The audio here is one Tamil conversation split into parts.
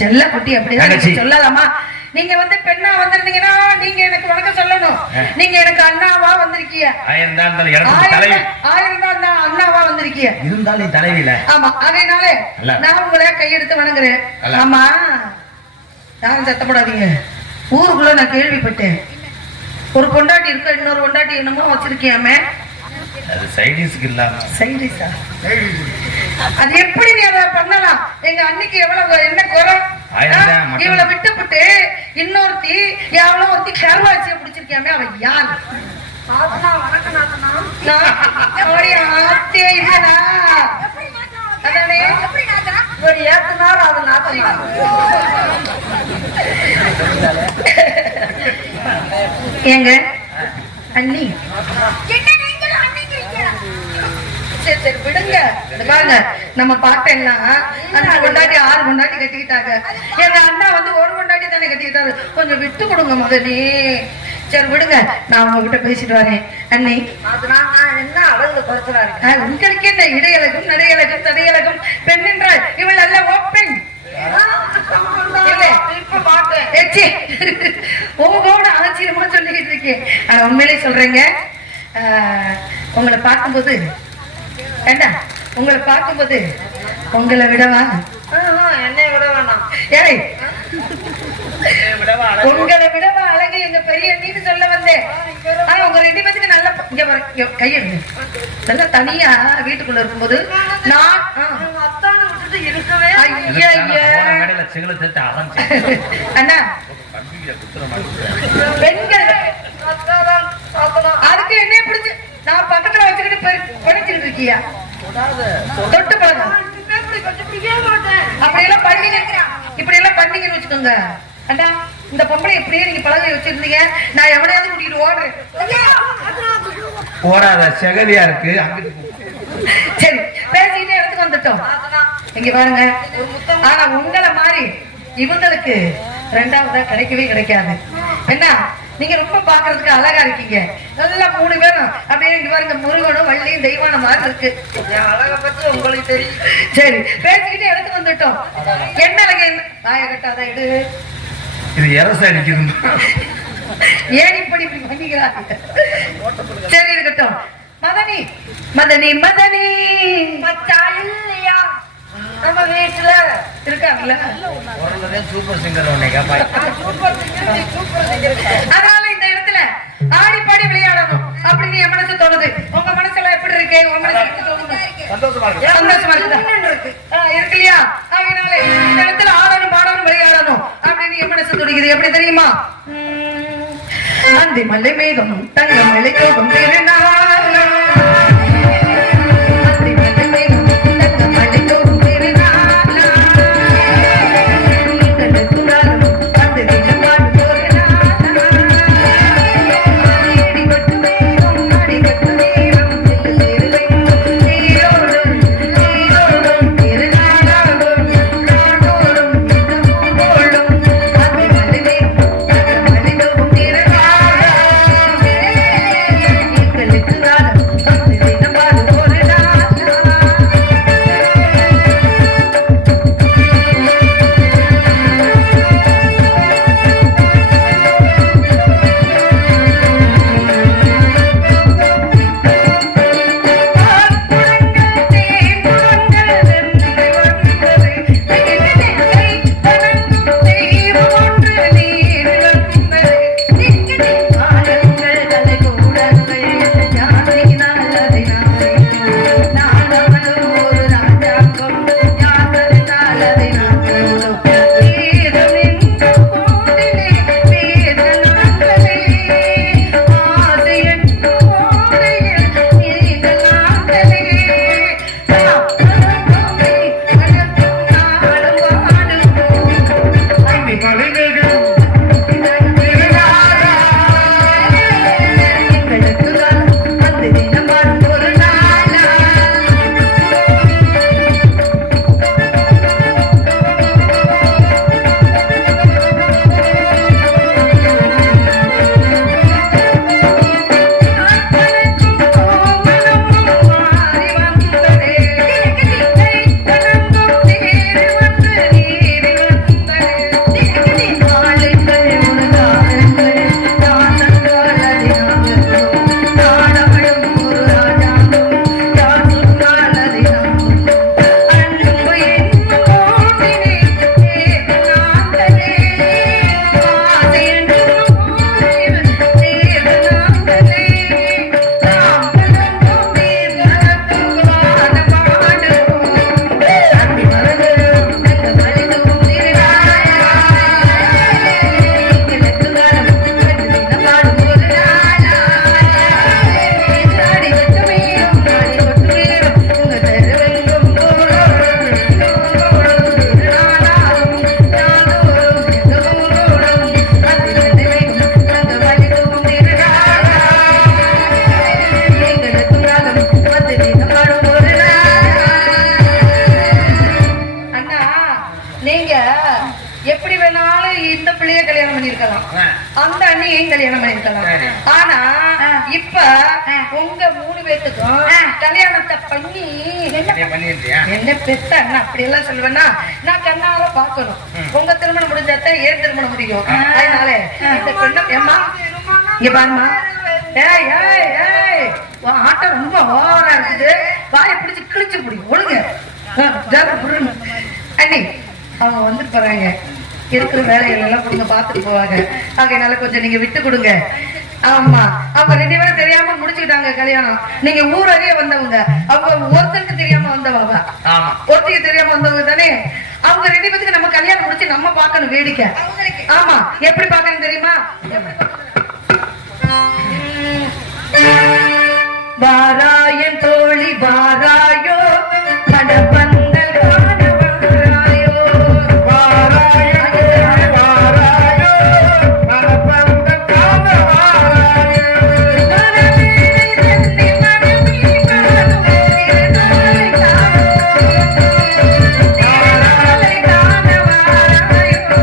செல்ல குட்டி அப்படிதான் சொல்லலாமா? நீங்க வந்து பெண்ணா வந்திருந்தீங்கன்னா நீங்க எனக்கு வணக்கம் சொல்லணும். நீங்க எனக்கு அண்ணாவா வந்திருக்கீங்க. ஆயிரம் தான் அண்ணாவா வந்திருக்கீங்க. இருந்தாலும் தலைவில. ஆமா, அதனால நான் உங்களை கையெடுத்து வணங்குறேன். ஆமா, யாரும் சத்தப்படாதீங்க. ஊருக்குள்ள நான் கேள்விப்பட்டேன், ஒரு பொண்டாட்டி இருக்க, இன்னொரு பொண்டாட்டி என்னமோ வச்சிருக்கியாமே. அது சைடிஸ்க்கு இல்லாம. சைடிஸா? அது எப்படி நீ அதை பண்ணலாம்? எங்க அன்னைக்கு எவ்வளவு என்ன குறை? இவளை விட்டுப்பட்டு இன்னொருத்தி எவ்வளவு ஒருத்தி கருவாச்சிய பிடிச்சிருக்கியாமே, அவன் யாரு? ஏங்க அண்ணி, சரி சரி விடுங்க. பாருங்க, நம்ம பார்த்தேன்னா அண்ணா கொண்டாட்டி 6 கொண்டாட்டி கட்டிக்கிட்டாங்க. எங்க அண்ணா வந்து 1 கொண்டாட்டி தானே கட்டிக்கிட்டாரு. கொஞ்சம் விட்டு கொடுங்க முதலே. சரி விடுங்க, நான் உங்ககிட்ட பேசிட்டு வரேன். அண்ணி, என்ன அழகு பொறுத்துறாரு உங்களுக்கு? என்ன இடையழகும் நடையழகும் தடையழகும் பெண் என்றால் இவள் நல்ல ஓப்பன் உங்களோட ஆச்சரியமா சொல்லிக்கிட்டு இருக்கேன். ஆனா உண்மையிலே சொல்றேங்க, உங்களை பார்க்கும்போது வேண்டாம், உங்களை பார்க்கும்போது உங்களை விடவா? என்னை விட வேணாம். ஏய், உங்களை விடவா அழகு எங்க பெரிய நீன்னு சொல்ல வந்தேன். ஆனா உங்க 2 பேத்துக்கு நல்ல கையெடுங்க. நல்லா தனியா வீட்டுக்குள்ள இருக்கும்போது நான் இருக்கவே அண்ணா பெண்கள் அதுக்கு என்ன பிடிச்சு நான் பக்கத்துல வச்சுக்கிட்டு படிச்சுட்டு இருக்கியா? தொட்டு பழகம் அப்படியெல்லாம் பண்ணீங்க, இப்படி எல்லாம் பண்ணீங்கன்னு வச்சுக்கோங்க. அண்ணா, இந்த பொம்பளை இப்படியே நீங்க பழக வச்சிருந்தீங்க, நான் எவனையாவது கூட்டிட்டு ஓடுறேன். ஓடாத செகதியா இருக்கு. சரி, பேசிக்கிட்டே இடத்துக்கு வந்துட்டோம். இங்க பாருங்க, ஆனா உங்களை மாதிரி இவங்களுக்கு 2வதா கிடைக்கவே கிடைக்காது. என்ன, நீங்க ரொம்ப பாக்குறதுக்கு அழகா இருக்கீங்க. நல்லா 3 பேரும் அப்படியே இங்க பாருங்க, முருகனும் வள்ளியும் தெய்வான மாதிரி இருக்கு. அழகை பத்தி உங்களுக்கு தெரியும். சரி, பேசிக்கிட்டே இடத்துக்கு வந்துட்டோம். என்ன அழகு? தாய கட்டாதான் இடு. இது எரச அடிக்குது. ஏன் இப்படி பண்ணிக்கிறாங்க? சரி இருக்கட்டும். மதனி மதனி மதனி மச்சான் இல்லையா நம்ம வீட்டுல இருக்காங்கல்ல? சூப்பர் சிங்கர் ஒண்ணே கேப்பா. அதனால இந்த இடத்துல ஆடி பாடி விளையாடணும் அப்படின்னு என் மனசு தோணுது. உங்க மனசுல எப்படி இருக்கு? உங்க மனசு சந்தோஷமா இருக்கு இல்லையா? அதனால இந்த இடத்துல ஆடணும் பாடணும் விளையாடணும் அப்படின்னு என் மனசு துடிக்குது. எப்படி தெரியுமா? அந்த மலை மேகம் தங்க மலை கோபம் Let's கல்யாணம் பண்ணிருக்கலாம். சரி. ஆனா இப்ப உங்க 3 பேத்துக்கும் கல்யாணத்தை பண்ணி நீ பண்ணிருந்தியா? என்ன பெத்த அண்ணா அப்படி எல்லாம் சொல்லுவேன்னா நான் கண்ணால பாக்கணும். உங்க திருமணம் முடிஞ்சாதான் ஏன் திருமணம் முடியும். அதனால இந்த பெண்ணை ஏம்மா இங்க பாருமா, ஏய் ஏய் ஏய் உன் ஆட்டம் ரொம்ப ஓவரா இருக்குது. வாயை பிடிச்சு கிழிச்சு முடியும் ஒழுங்க அண்ணி அவங்க வந்து போறாங்க. இருக்கிற வேலைகள் எல்லாம் கொடுங்க பாத்துட்டு போவாங்க. அதனால கொஞ்சம் நீங்க விட்டு கொடுங்க. ஆமா அவங்க 2 பேரும் தெரியாம முடிச்சுக்கிட்டாங்க கல்யாணம். நீங்க ஊர் அறிய வந்தவங்க, அவங்க ஒருத்தருக்கு தெரியாம வந்தவங்க, ஒருத்தருக்கு தெரியாம வந்தவங்க தானே. அவங்க 2 பேத்துக்கு நம்ம கல்யாணம் முடிச்சு நம்ம பார்க்கணும் வேடிக்கை. ஆமா எப்படி பார்க்கணும் தெரியுமா? வாராயன் தோழி வாராயோ கடப்பந்தல் காண வாராயோ, வாராயன் வாராயோ கடப்பந்தல் காண வாராயோ, மனமேலை தன்னை மனமே காணும் திருநாளை காண வாராயோ,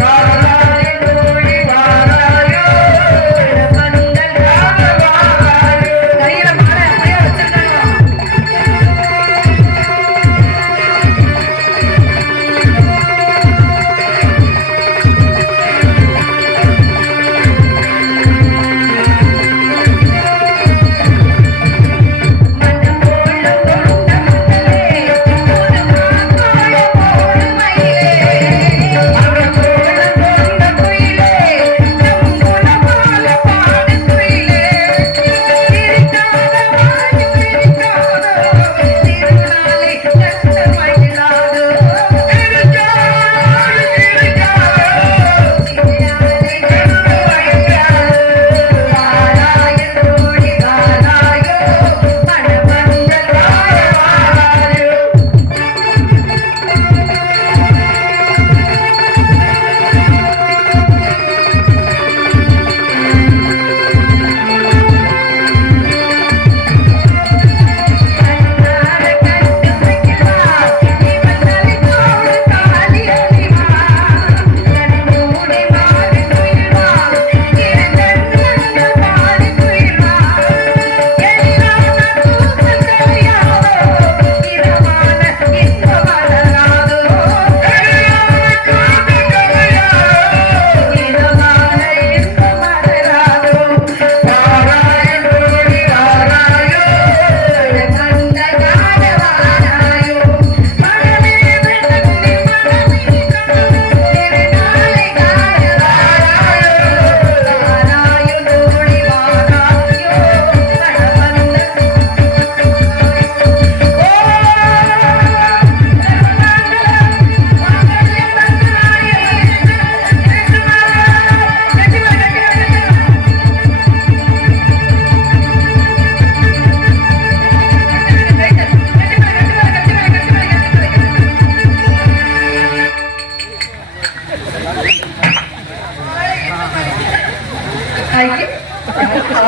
வாராயன் தோழி வாராயோ கடப்பந்தல் காண வாராயோ. கையில மாலை அப்படியே வச்சிருக்கணும்.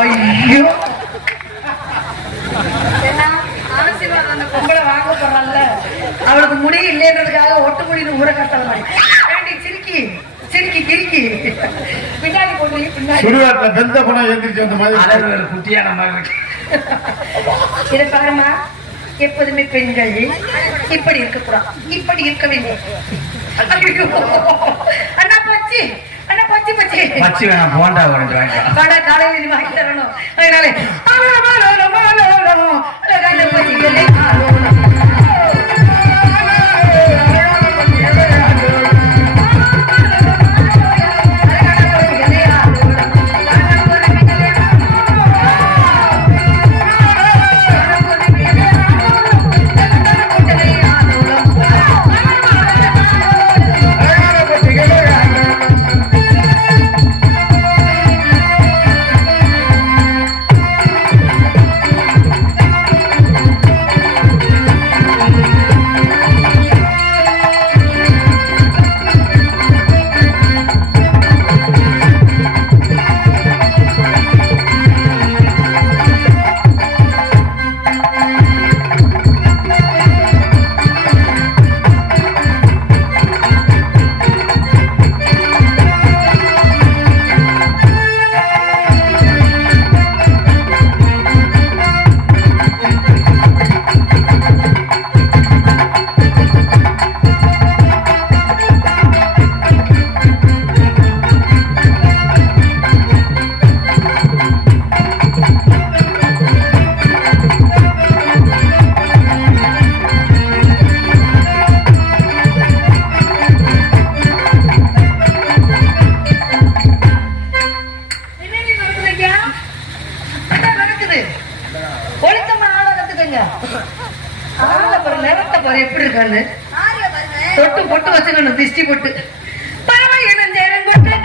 ஐயோ ஆசீர்வாதம் அந்த பொம்பளை வாங்க போறான்ல, அவளுக்கு முடி இல்லைன்றதுக்காக ஒட்டு முடின்னு ஊரை கட்டல மாதிரி சிரிக்கி சிரிக்கி கிரிக்கி பின்னாடி போட்டு பின்னாடி சுடுகாட்டுல வெந்த பணம் எந்திரிச்சு வந்த மாதிரி குட்டியான மாதிரி இதை பாருமா. எப்போதுமே பெண்கள் இப்படி இருக்கக்கூடாது, இப்படி இருக்க வேண்டும். அண்ணா பச்சி அண்ணா பச்சி பச்சி பச்சி வேணாம், போண்டா வடை காலையில் நீ வாங்கி தரணும். அதனால பாரு எப்படி இருக்கான்னு. தொட்டு பொட்டு வச்சுக்கணும், திஷ்டி பொட்டு. பறவை இளஞ்சேரன் கொட்டை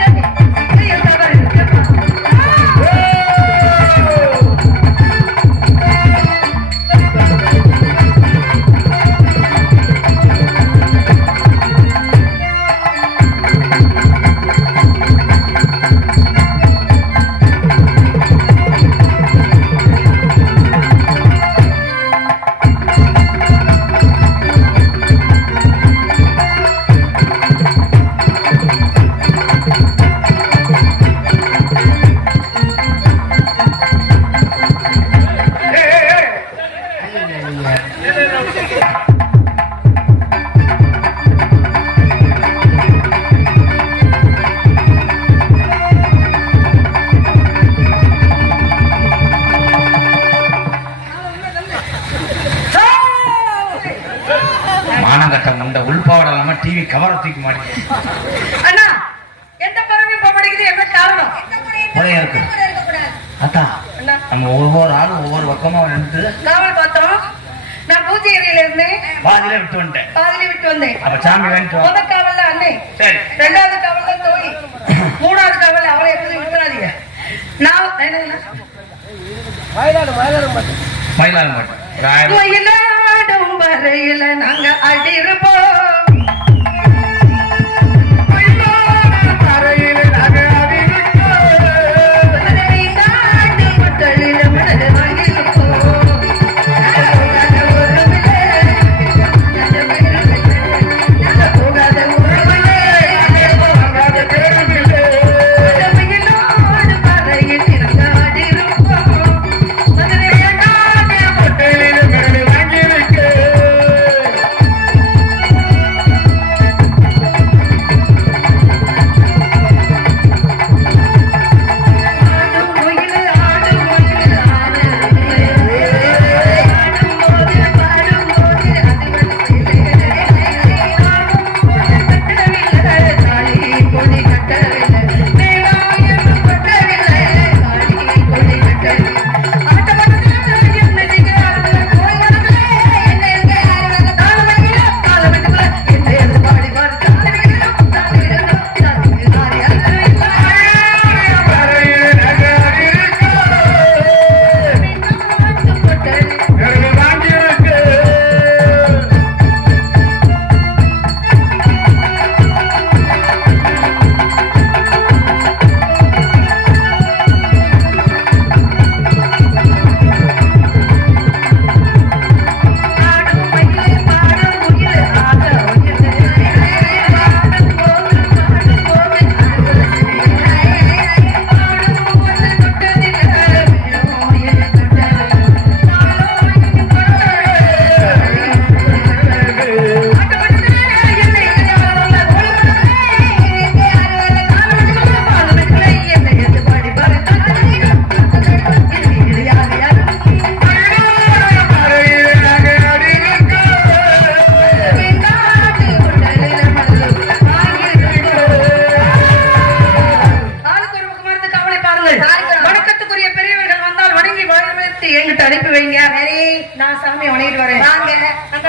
டிவி கவரை தூக்கி மாடி. அண்ணா எந்த பறவை பம்படிக்குது, என்ன காரணம்? ஒரே இருக்கு அதான் நம்ம ஒவ்வொரு ஆளும் ஒவ்வொரு பக்கமா நின்று காவல் பார்த்தோம். நான் பூஜை ஏரியில இருந்தேன், பாதியில விட்டு வந்தேன். அப்ப சாமி வேண்டிட்டு முதல் காவல்ல அண்ணே, சரி, ரெண்டாவது காவல்ல தோழி, மூணாவது காவல் அவளை எப்படி விட்டுறாதீங்க. நான் மயிலாடும் வரையில நாங்க அடிருப்போம். என்கிட்ட அனுப்பி வைங்க. நான் சாமி வணங்கிட்டு வரேன்.